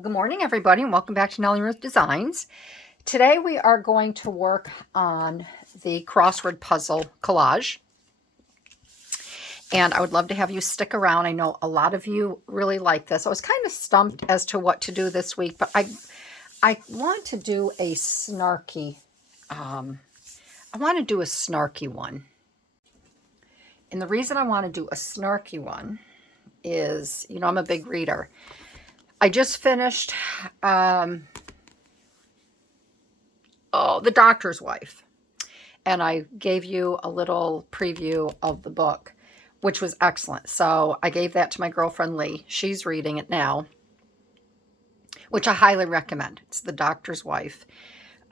Good morning, everybody, and welcome back to Nellie and Ruth Designs. Today we are going to work on the Crossword Puzzle Collage. And I would love to have you stick around. I know a lot of you really like this. I was kind of stumped as to what to do this week, but I want to do a snarky, one. And the reason I want to do a snarky one is, I'm a big reader. I just finished The Doctor's Wife, and I gave you a little preview of the book, which was excellent. So I gave that to my girlfriend Lee. She's reading it now, which I highly recommend. It's The Doctor's Wife.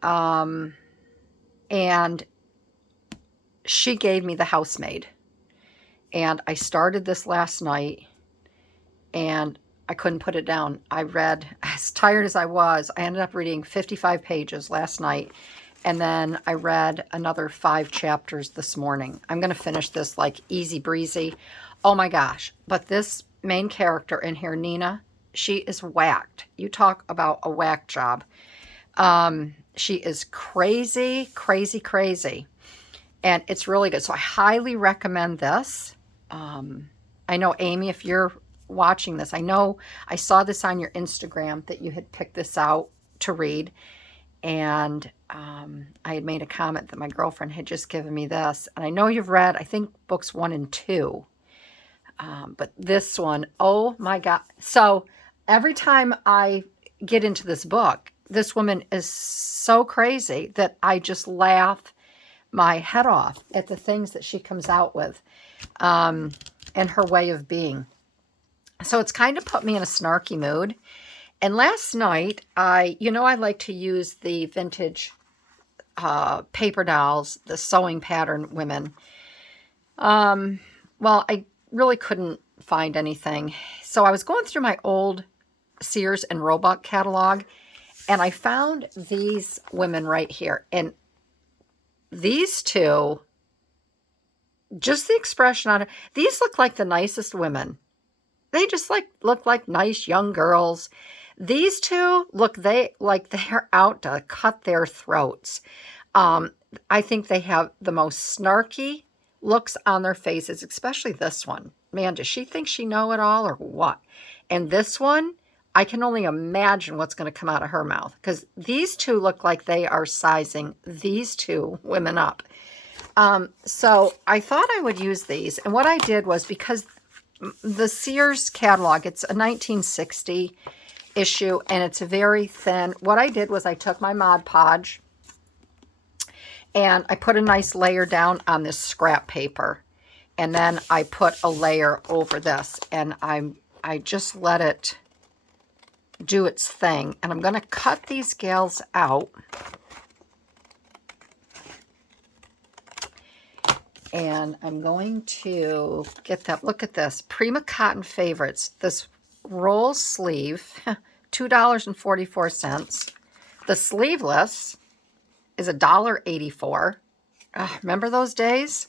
And she gave me The Housemaid. And I started this last night, and I couldn't put it down. I read, as tired as I was, I ended up reading 55 pages last night, and then I read another 5 chapters this morning. I'm going to finish this like easy breezy. Oh my gosh. But this main character in here, Nina, she is whacked. You talk about a whack job. She is crazy, crazy, crazy. And it's really good. So I highly recommend this. I know, Amy, if you're watching this, I know I saw this on your Instagram that you had picked this out to read, and I had made a comment that my girlfriend had just given me this, and I know you've read, I think, books 1 and 2, but this one, oh my God. So every time I get into this book, this woman is so crazy that I just laugh my head off at the things that she comes out with, and her way of being. So it's kind of put me in a snarky mood. And last night, I like to use the vintage paper dolls, the sewing pattern women. Well, I really couldn't find anything. So I was going through my old Sears and Roebuck catalog, and I found these women right here. And these two, just the expression on it, these look like the nicest women. They just look like nice young girls. These two look like they're out to cut their throats. I think they have the most snarky looks on their faces, especially this one. Man, does she think she know it all or what? And this one, I can only imagine what's going to come out of her mouth, because these two look like they are sizing these two women up. So I thought I would use these. And what I did was, because the Sears catalog, it's a 1960 issue, and it's very thin. What I did was I took my Mod Podge, and I put a nice layer down on this scrap paper, and then I put a layer over this, and I just let it do its thing. And I'm going to cut these gals out. And I'm going to get that. Look at this. Prima Cotton Favorites. This roll sleeve, $2.44. The sleeveless is $1.84. Remember those days?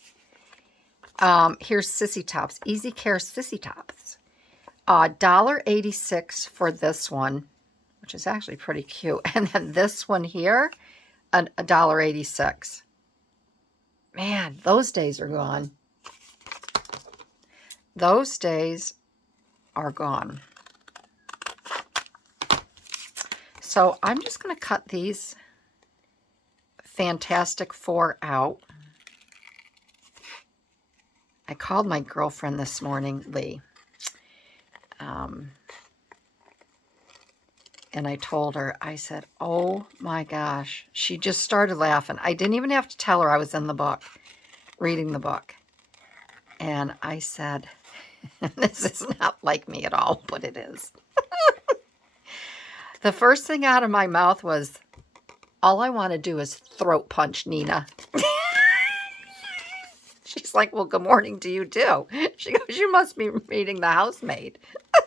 Here's Sissy Tops. Easy Care Sissy Tops. $1.86 for this one, which is actually pretty cute. And then this one here, $1.86. Man, those days are gone. Those days are gone. So I'm just going to cut these Fantastic Four out. I called my girlfriend this morning, Lee, and I told her, I said, oh my gosh. She just started laughing. I didn't even have to tell her I was in the book, reading the book. And I said, this is not like me at all, but it is. The first thing out of my mouth was, all I want to do is throat punch Nina. She's like, well, good morning to you too. She goes, you must be reading The Housemaid. I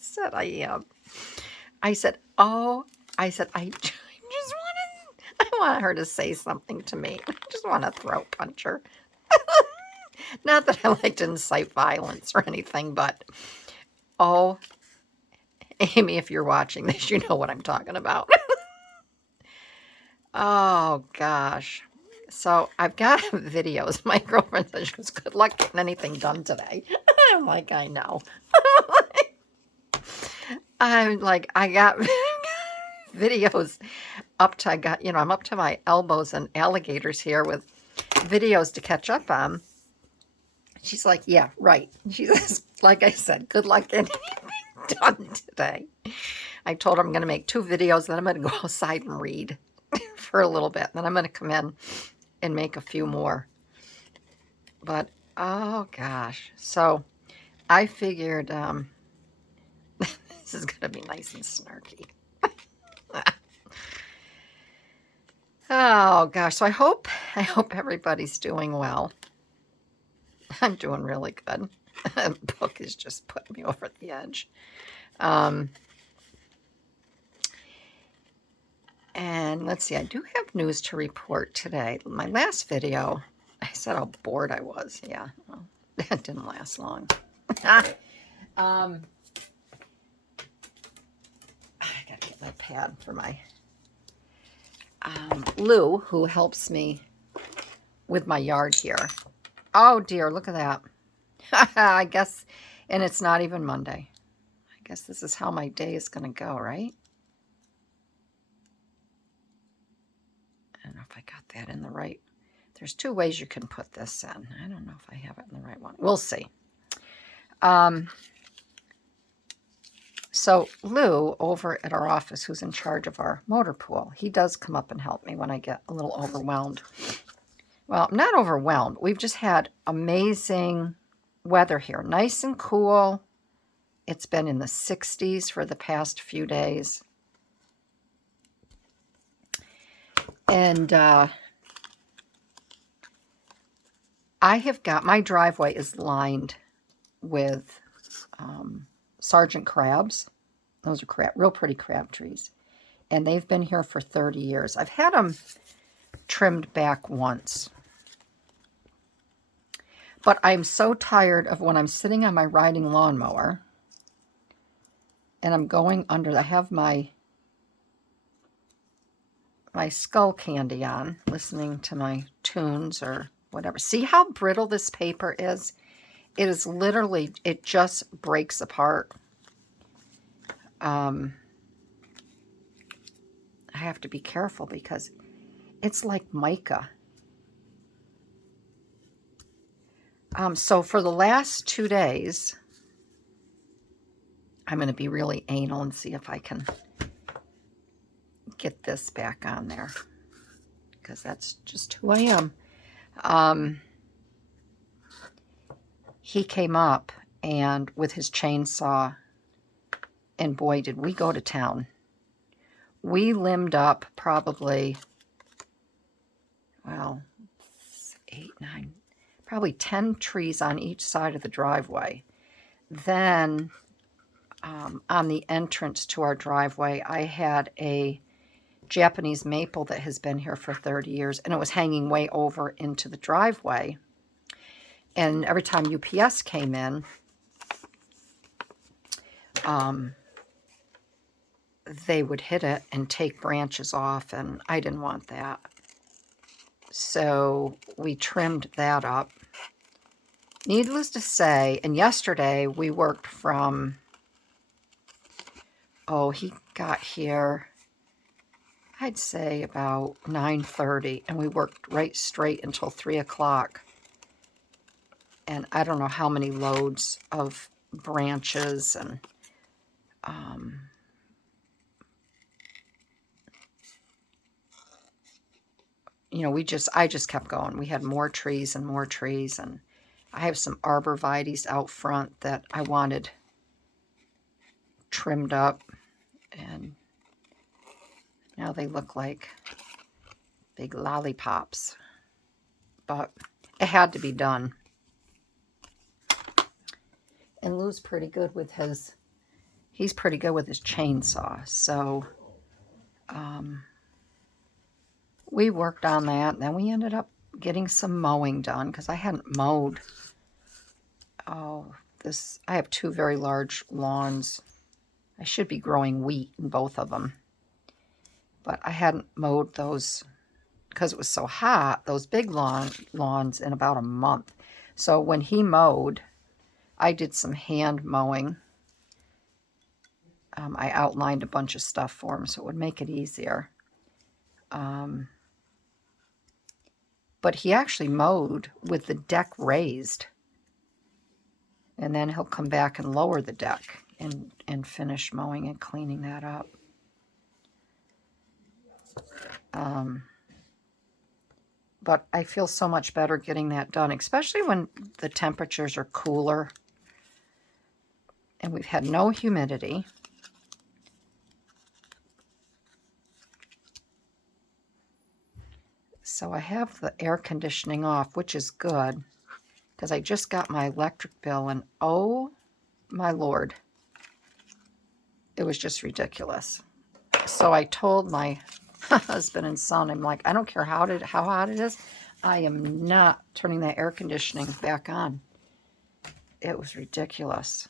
said, I am. I said, I want her to say something to me. I just want to throat punch her. Not that I like to incite violence or anything, but oh, Amy, if you're watching this, you know what I'm talking about. Oh, gosh. So I've got videos. My girlfriend says she was good luck getting anything done today. I'm like, I know. I'm like, I got videos up to, I'm up to my elbows in alligators here with videos to catch up on. She's like, yeah, right. She says, like I said, good luck getting anything done today. I told her I'm going to make 2 videos, then I'm going to go outside and read for a little bit. Then I'm going to come in and make a few more. But, oh gosh. So I figured this is going to be nice and snarky. Oh gosh. So I hope everybody's doing well. I'm doing really good. The book is just putting me over the edge. And let's see, I do have news to report today. My last video, I said how bored I was. Yeah, well, that didn't last long. I gotta get my pad for my Lou, who helps me with my yard here. Oh dear, look at that. I guess, and it's not even Monday. I guess this is how my day is going to go, right? I don't know if I got that in the right. There's 2 ways you can put this in. I don't know if I have it in the right one. We'll see. So Lou over at our office, who's in charge of our motor pool, he does come up and help me when I get a little overwhelmed. Well, I'm not overwhelmed. We've just had amazing weather here. Nice and cool. It's been in the 60s for the past few days. And I have got, my driveway is lined with Sergeant crabs. Those are real pretty crab trees. And they've been here for 30 years. I've had them trimmed back once. But I'm so tired of when I'm sitting on my riding lawnmower and I'm going under, I have my skull candy on, listening to my tunes or whatever. See how brittle this paper is? It is literally, it just breaks apart. I have to be careful because it's like mica. So for the last 2 days, I'm going to be really anal and see if I can get this back on there, because that's just who I am. He came up and with his chainsaw, and boy, did we go to town. We limbed up probably, well, 8, 9, probably 10 trees on each side of the driveway. Then on the entrance to our driveway, I had a Japanese maple that has been here for 30 years, and it was hanging way over into the driveway. And every time UPS came in, they would hit it and take branches off, and I didn't want that. So we trimmed that up. Needless to say, and yesterday we worked from, he got here, I'd say about 9:30, and we worked right straight until 3 o'clock. And I don't know how many loads of branches and I just kept going. We had more trees and more trees, and I have some arborvitaes out front that I wanted trimmed up, and now they look like big lollipops. But it had to be done. And Lou's pretty good with he's pretty good with his chainsaw. So we worked on that, and then we ended up getting some mowing done because I hadn't mowed. I have 2 very large lawns, I should be growing wheat in both of them. But I hadn't mowed those because it was so hot, those big lawns in about a month. So when he mowed, I did some hand mowing. I outlined a bunch of stuff for him so it would make it easier. But he actually mowed with the deck raised. And then he'll come back and lower the deck and finish mowing and cleaning that up. But I feel so much better getting that done, especially when the temperatures are cooler and we've had no humidity. So I have the air conditioning off, which is good because I just got my electric bill and oh my Lord, it was just ridiculous. So I told my husband and son, I'm like, I don't care how hot it is, I am not turning that air conditioning back on. It was ridiculous.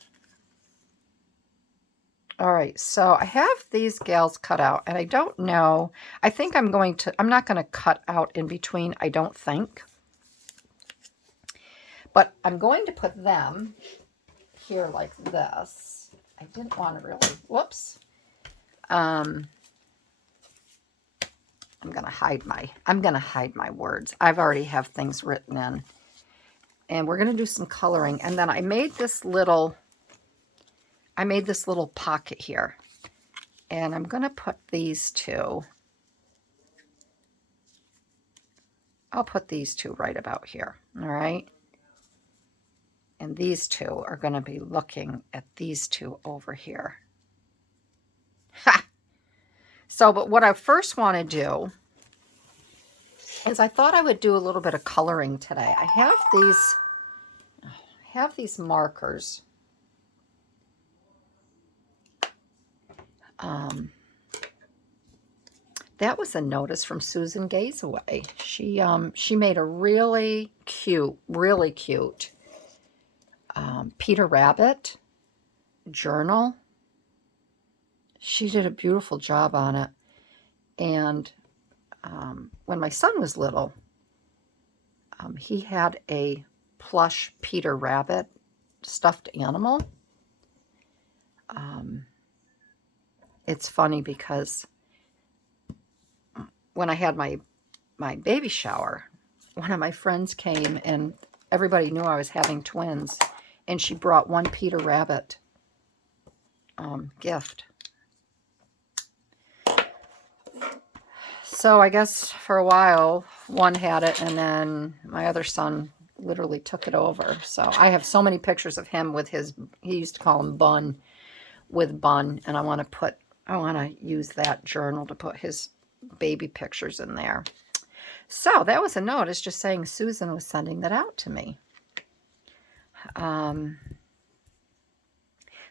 All right, so I have these gals cut out, and I don't know. I think I'm not going to cut out in between, I don't think. But I'm going to put them here like this. I didn't want to really, whoops. I'm going to hide my words. I've already have things written in. And we're going to do some coloring. And then I made this little pocket here. And I'm going to put these two. I'll put these two right about here. All right. And these two are going to be looking at these two over here. Ha! So, but what I first want to do is I thought I would do a little bit of coloring today. I have these markers. That was a notice from Susan Gazaway. She made a really cute Peter Rabbit journal. She did a beautiful job on it. And when my son was little, he had a plush Peter Rabbit stuffed animal. It's funny because when I had my baby shower, one of my friends came and everybody knew I was having twins, and she brought one Peter Rabbit gift. So I guess for a while, one had it, and then my other son literally took it over. So I have so many pictures of him with his, he used to call him Bun, with Bun, and I want to use that journal to put his baby pictures in there. So that was a notice just saying Susan was sending that out to me.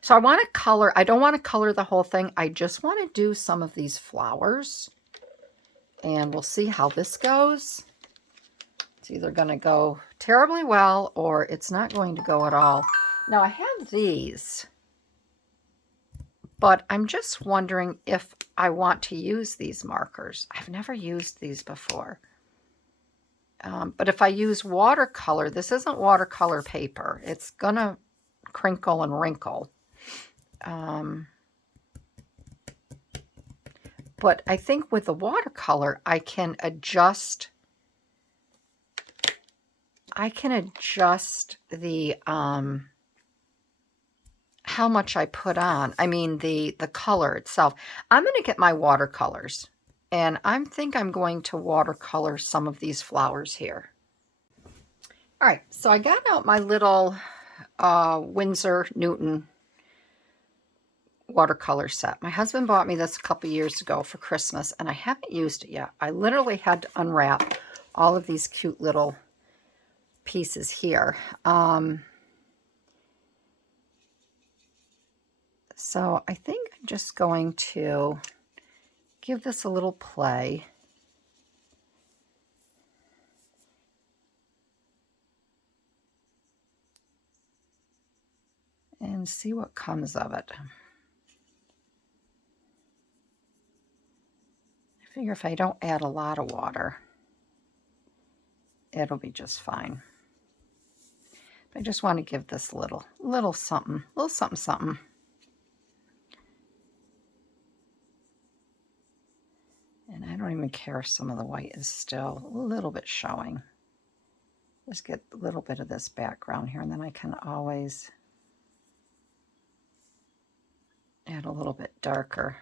So I want to color, I don't want to color the whole thing. I just want to do some of these flowers. And we'll see how this goes. It's either going to go terribly well or it's not going to go at all. Now I have these, but I'm just wondering if I want to use these markers. I've never used these before. But if I use watercolor, this isn't watercolor paper. It's going to crinkle and wrinkle. But I think with the watercolor, I can adjust the, how much I put on. I mean, the color itself. I'm going to get my watercolors, and I think I'm going to watercolor some of these flowers here. All right, so I got out my little Winsor Newton watercolor set. My husband bought me this a couple years ago for Christmas, and I haven't used it yet. I literally had to unwrap all of these cute little pieces here. So I think I'm just going to give this a little play. And see what comes of it. figure if I don't add a lot of water, it'll be just fine. I just want to give this little something, something. And I don't even care if some of the white is still a little bit showing. Just get a little bit of this background here, and then I can always add a little bit darker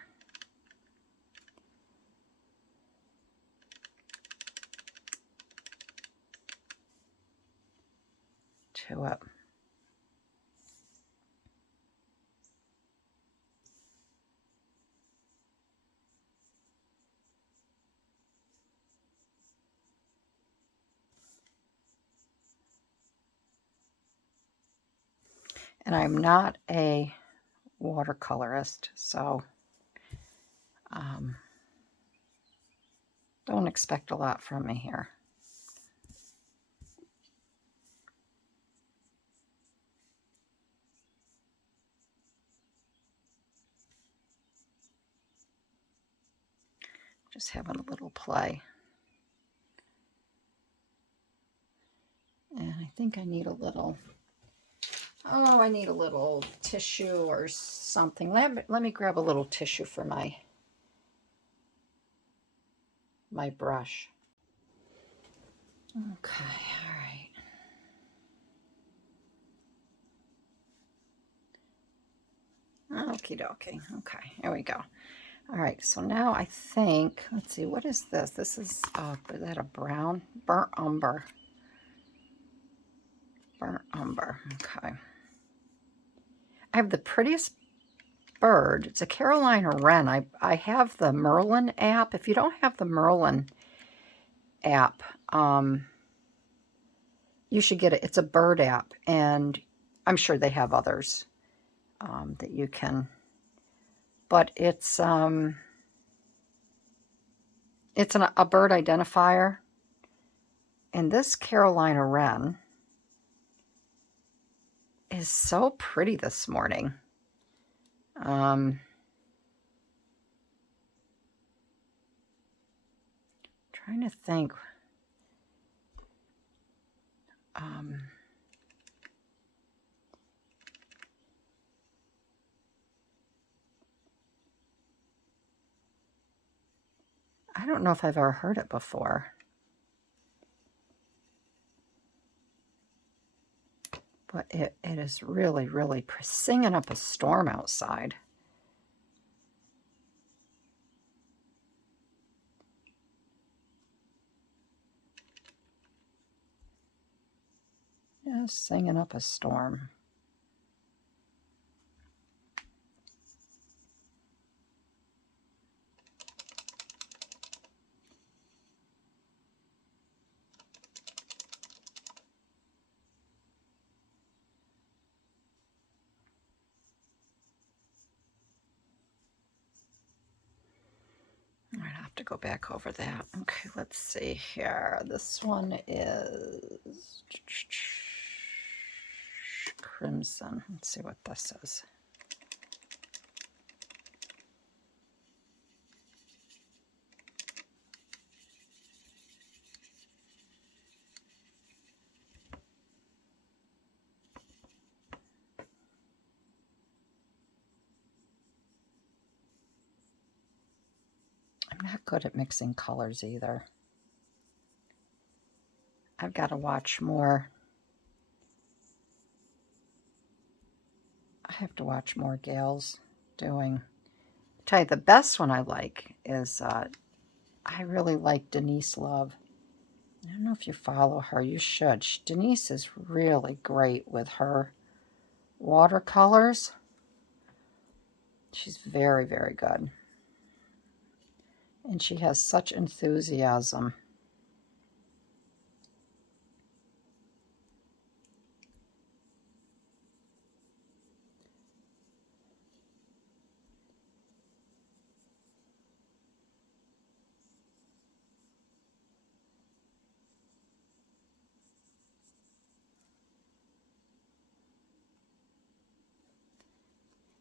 to it. And I'm not a watercolorist, so don't expect a lot from me here. Just having a little play. And I think I need a little, I need a little tissue or something. Let me grab a little tissue for my brush. Okay, all right. Okie dokie. Okay, here we go. All right, so now I think, let's see, what is this? This is that a brown? Burnt umber. Burnt umber, okay. I have the prettiest bird. It's a Carolina wren. I have the Merlin app. If you don't have the Merlin app, you should get it. It's a bird app, and I'm sure they have others that you can, but it's a bird identifier, and this Carolina wren is so pretty this morning. Trying to think. I don't know if I've ever heard it before. But it is really, really singing up a storm outside. Just singing up a storm. All right, I'll have to go back over that. Okay, let's see here. This one is crimson. Let's see what this is. I'm not good at mixing colors either. I've got to watch more. I have to watch more gals doing. I'll tell you, the best one I like is, I really like Denise Love. I don't know if you follow her. You should. Denise is really great with her watercolors. She's very, very good. And she has such enthusiasm.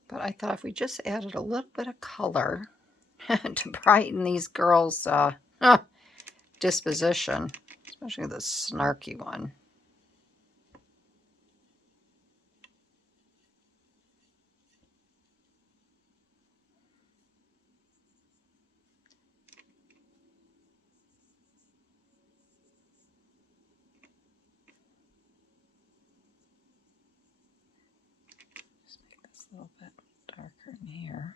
But I thought if we just added a little bit of color, to brighten these girls' disposition, especially the snarky one. Just make this a little bit darker in here.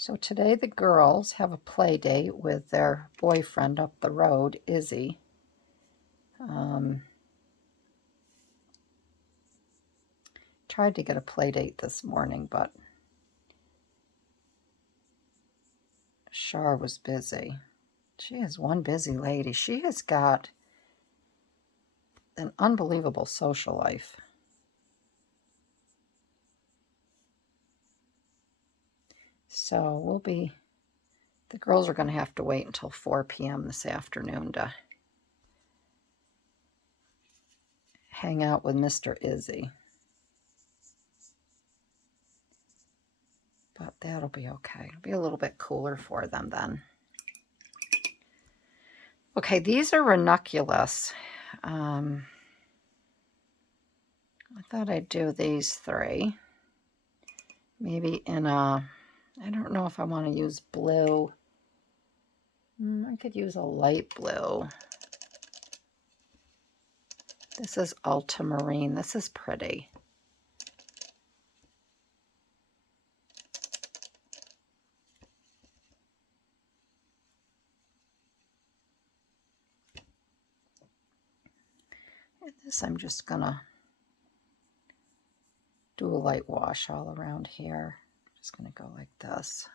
So today the girls have a play date with their boyfriend up the road, Izzy. Tried to get a play date this morning, but Char was busy. She is one busy lady. She has got an unbelievable social life. So the girls are going to have to wait until 4 p.m. this afternoon to hang out with Mr. Izzy. But that'll be okay. It'll be a little bit cooler for them then. Okay, these are ranunculus. I thought I'd do these 3. Maybe in a, I don't know if I want to use blue. I could use a light blue. This is ultramarine. This is pretty. And this I'm just gonna do a light wash all around here. Just gonna go like this.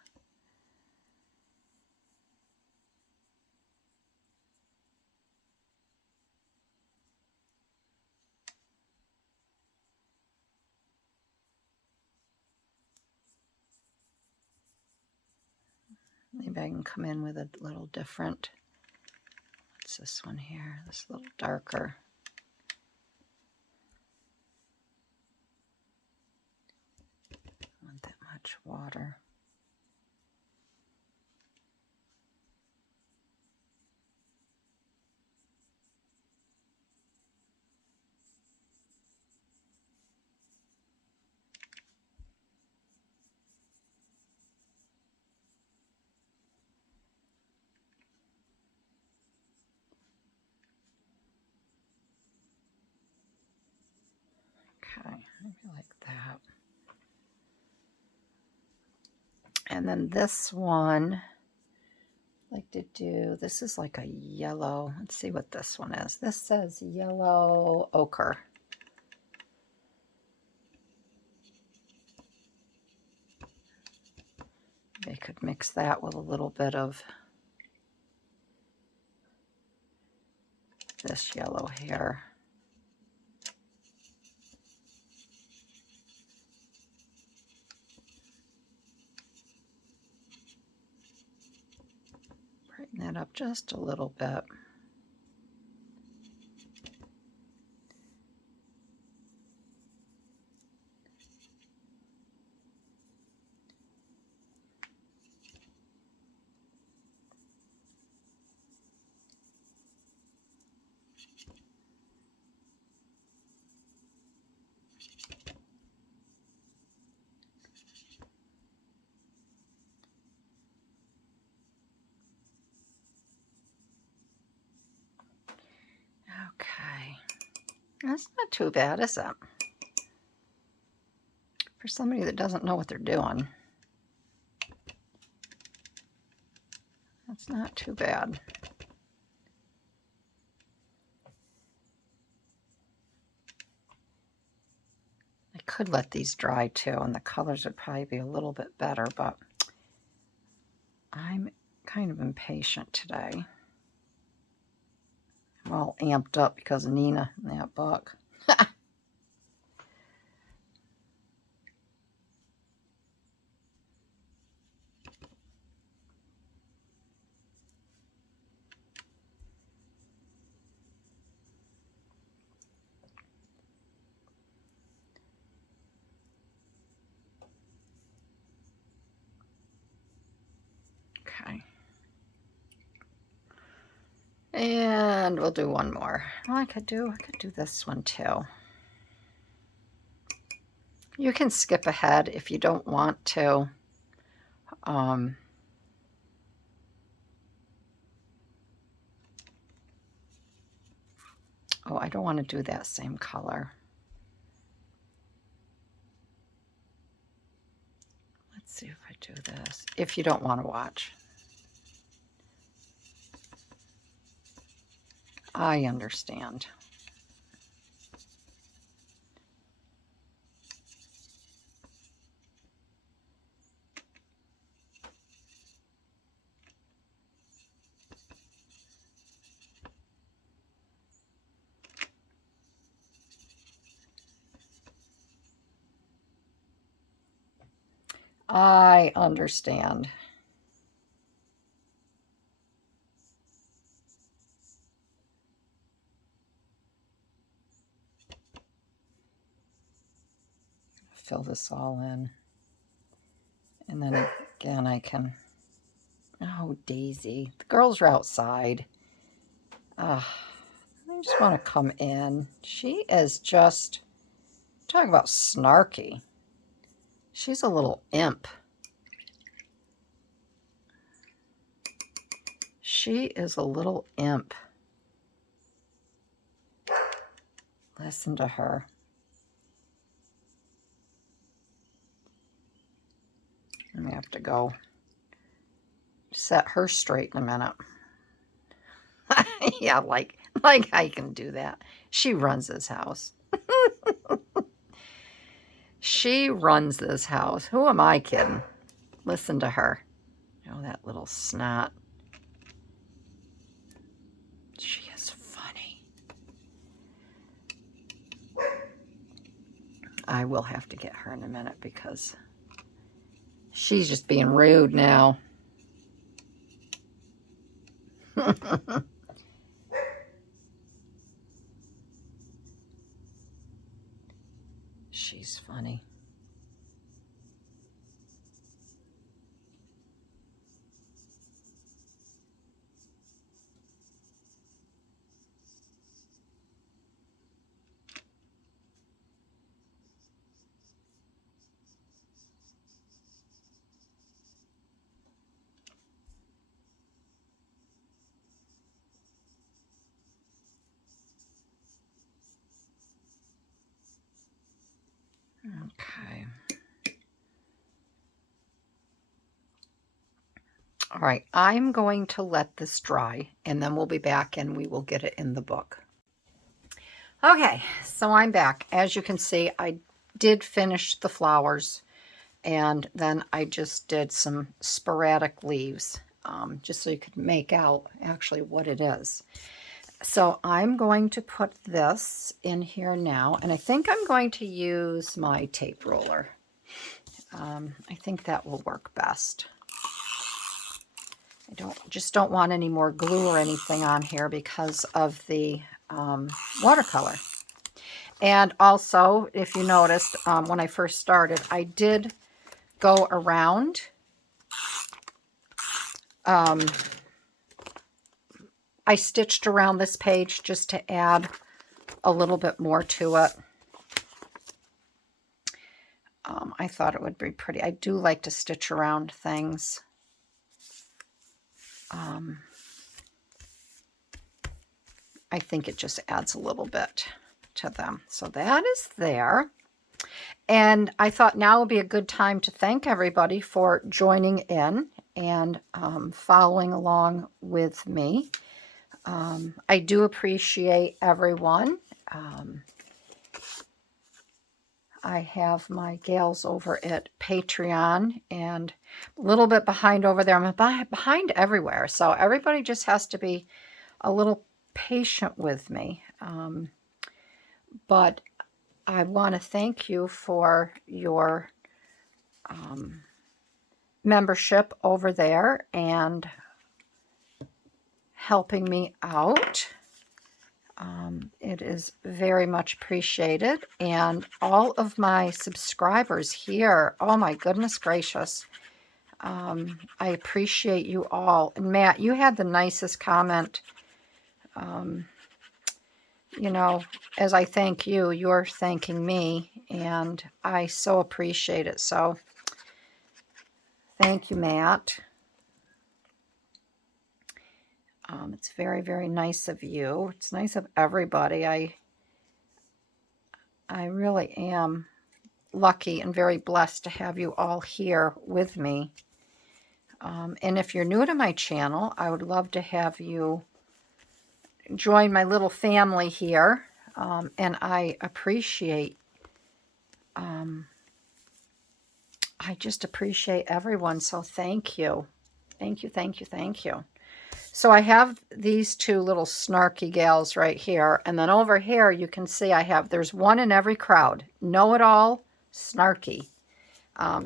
Maybe I can come in with a little different. What's this one here? This little darker. I want that much water. Okay, maybe like that. And then this one, I like to do, this is like a yellow. Let's see what this one is. This says yellow ochre. They could mix that with a little bit of this yellow here. Brighten that up just a little bit. Okay, that's not too bad, is it? For somebody that doesn't know what they're doing, that's not too bad. I could let these dry too, and the colors would probably be a little bit better, but I'm kind of impatient today. I'm all amped up because of Nina and that book. And we'll do one more. Well, I could do this one too. You can skip ahead if you don't want to. Oh, I don't want to do that same color. Let's see if I do this. If you don't want to watch. I understand. I understand. Fill this all in. And then again, I can... Oh, Daisy. The girls are outside. I just want to come in. She is just... Talk about snarky. She's a little imp. She is a little imp. Listen to her. I'm gonna have to go set her straight in a minute. Yeah, like I can do that. She runs this house. She runs this house. Who am I kidding? Listen to her. Oh, that little snot. She is funny. I will have to get her in a minute because she's just being rude now. She's funny. Okay. All right, I'm going to let this dry and then we'll be back and we will get it in the book. Okay, so I'm back. As you can see, I did finish the flowers and then I just did some sporadic leaves just so you could make out actually what it is. So I'm going to put this in here now, and I think I'm going to use my tape roller. I think that will work best. I just don't want any more glue or anything on here because of the watercolor. And also, if you noticed, when I first started, I did go around I stitched around this page just to add a little bit more to it. I thought it would be pretty. I do like to stitch around things. I think it just adds a little bit to them. So that is there. And I thought now would be a good time to thank everybody for joining in and following along with me. I do appreciate everyone. I have my gals over at Patreon and a little bit behind over there. I'm behind everywhere. So everybody just has to be a little patient with me. But I want to thank you for your membership over there and helping me out. It is very much appreciated. And all of my subscribers here, oh my goodness gracious, I appreciate you all. And Matt, you had the nicest comment You know, as I thank you, you're thanking me, and I so appreciate it. So thank you, Matt. It's very, very nice of you. It's nice of everybody. I really am lucky and very blessed to have you all here with me. And if you're new to my channel, I would love to have you join my little family here. And I appreciate, I just appreciate everyone. So thank you. Thank you, thank you, thank you. So I have these two little snarky gals right here. And then over here, you can see there's one in every crowd. Know-it-all, snarky.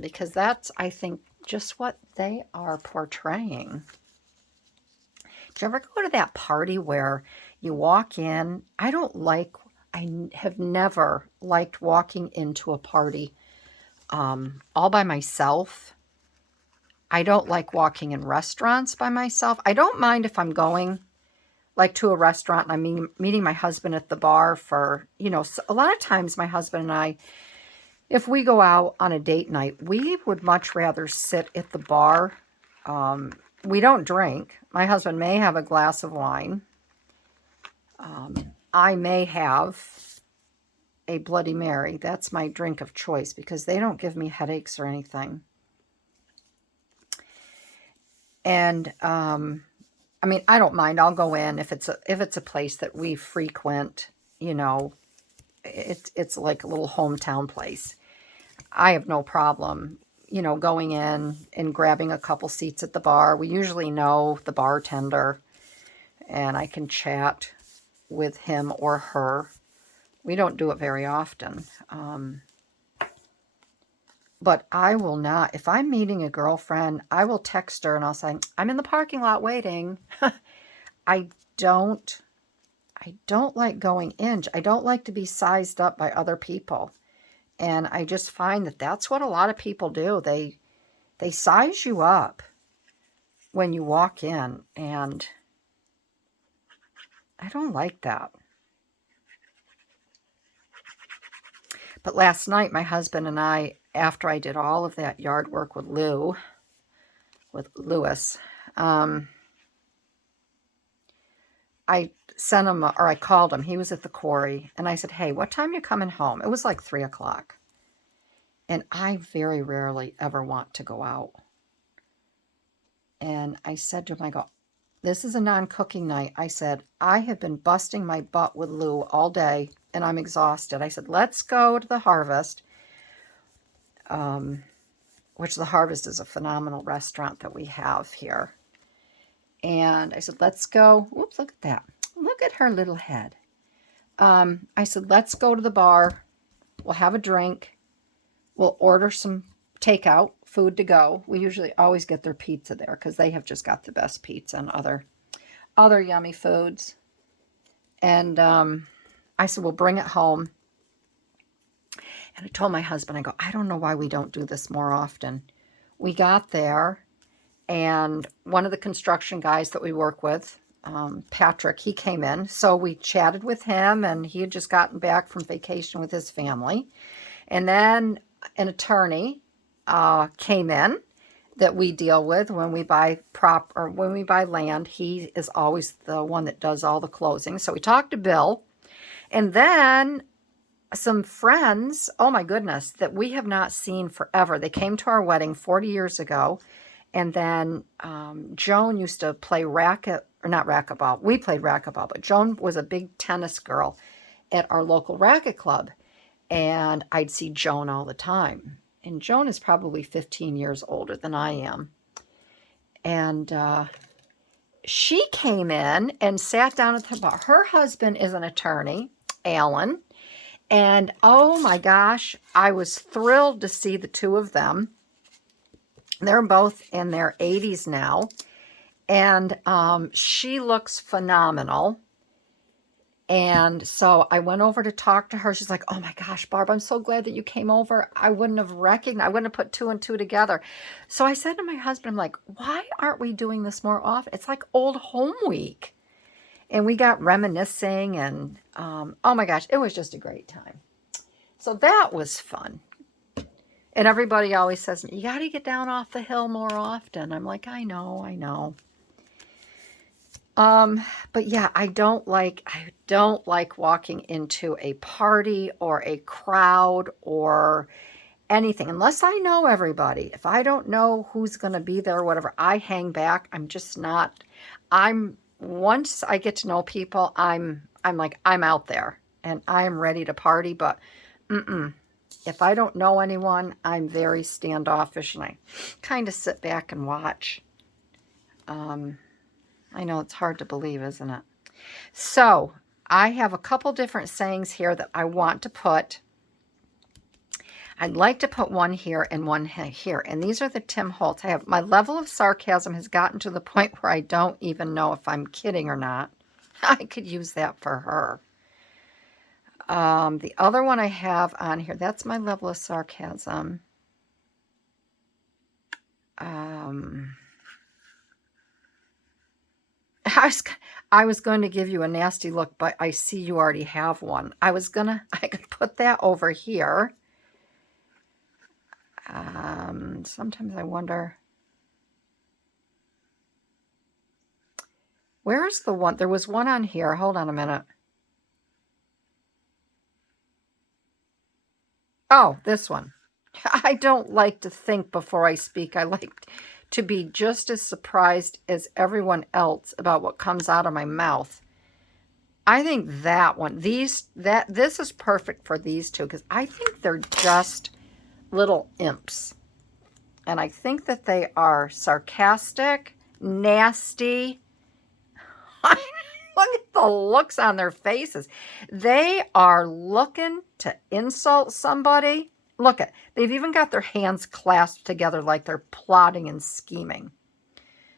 Because that's, I think, just what they are portraying. Did you ever go to that party where you walk in? I have never liked walking into a party all by myself. I don't like walking in restaurants by myself. I don't mind if I'm going like to a restaurant and I'm meeting my husband at the bar for, you know, a lot of times my husband and I, if we go out on a date night, we would much rather sit at the bar. We don't drink. My husband may have a glass of wine. I may have a Bloody Mary. That's my drink of choice because they don't give me headaches or anything. And I mean, I don't mind. I'll go in if it's a place that we frequent. You know, it's like a little hometown place. I have no problem, you know, going in and grabbing a couple seats at the bar. We usually know the bartender, and I can chat with him or her. We don't do it very often. But I will not, if I'm meeting a girlfriend, I will text her and I'll say, I'm in the parking lot waiting. I don't like going in. I don't like to be sized up by other people. And I just find that that's what a lot of people do. They size you up when you walk in, and I don't like that. But last night, my husband and I, after I did all of that yard work with Lewis, I sent him, or I called him. He was at the quarry, and I said, hey, what time are you coming home? It was like 3 o'clock. And I very rarely ever want to go out. And I said to him, I go, this is a non-cooking night. I said, I have been busting my butt with Lou all day, and I'm exhausted. I said, let's go to the Harvest, which the Harvest is a phenomenal restaurant that we have here. And I said, let's go. Whoops, look at that. Look at her little head. I said, let's go to the bar. We'll have a drink. We'll order some takeout, food to go. We usually always get their pizza there because they have just got the best pizza and other yummy foods. And I said, we'll bring it home. And I told my husband, I go, I don't know why we don't do this more often. We got there, and one of the construction guys that we work with, Patrick, he came in. So we chatted with him, and he had just gotten back from vacation with his family. And then an attorney came in that we deal with when we buy when we buy land. He is always the one that does all the closing. So we talked to Bill, and then some friends, oh my goodness, that we have not seen forever. They came to our wedding 40 years ago. And then Joan used to play racquetball. We played racquetball, but Joan was a big tennis girl at our local racket club. And I'd see Joan all the time. And Joan is probably 15 years older than I am. And she came in and sat down at the bar. Her husband is an attorney, Alan. And oh my gosh, I was thrilled to see the two of them. They're both in their 80s now. And she looks phenomenal. And so I went over to talk to her. She's like, oh my gosh, Barb, I'm so glad that you came over. I wouldn't have put two and two together. So I said to my husband, I'm like, why aren't we doing this more often? It's like old home week. And we got reminiscing and, oh my gosh, it was just a great time. So that was fun. And everybody always says, you got to get down off the hill more often. I'm like, I know, I know. But yeah, I don't like walking into a party or a crowd or anything unless I know everybody. If I don't know who's going to be there or whatever, I hang back. I'm just not, once I get to know people, I'm like, I'm out there and I'm ready to party, but if I don't know anyone, I'm very standoffish and I kind of sit back and watch. I know it's hard to believe, isn't it? So I have a couple different sayings here that I want to put. I'd like to put one here and one here. And these are the Tim Holtz. I have, my level of sarcasm has gotten to the point where I don't even know if I'm kidding or not. I could use that for her. The other one I have on here, that's my level of sarcasm. I was going to give you a nasty look, but I see you already have one. I could put that over here. Sometimes I wonder, where's the one? There was one on here. Hold on a minute. Oh, this one. I don't like to think before I speak. I like to be just as surprised as everyone else about what comes out of my mouth. I think that one, this is perfect for these two because I think they're just little imps. And I think that they are sarcastic, nasty. Look at the looks on their faces. They are looking to insult somebody. Look at, they've even got their hands clasped together like they're plotting and scheming.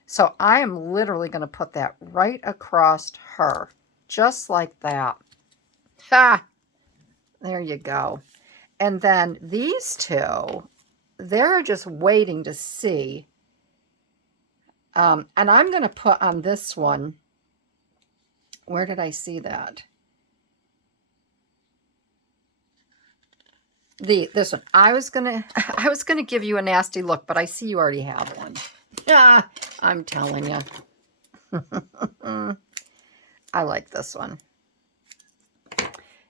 So I am literally going to put that right across her, just like that. Ha! There you go. And then these two, they're just waiting to see. And I'm going to put on this one, where did I see that? This one. I was gonna give you a nasty look, but I see you already have one. Ah, I'm telling you. I like this one.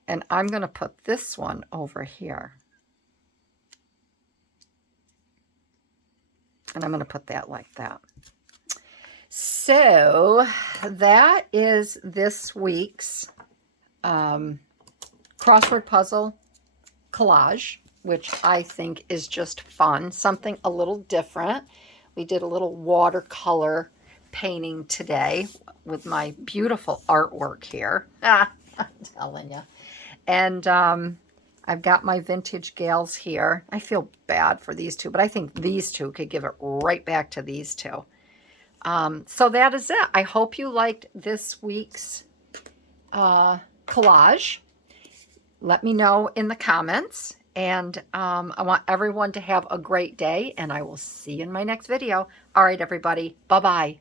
And I'm going to put this one over here. And I'm going to put that like that. So that is this week's crossword puzzle collage, which I think is just fun, something a little different. We did a little watercolor painting today with my beautiful artwork here. I'm telling you. And I've got my vintage gals here. I feel bad for these two, but I think these two could give it right back to these two. So that is it. I hope you liked this week's collage. Let me know in the comments. And I want everyone to have a great day, and I will see you in my next video. All right, everybody. Bye-bye.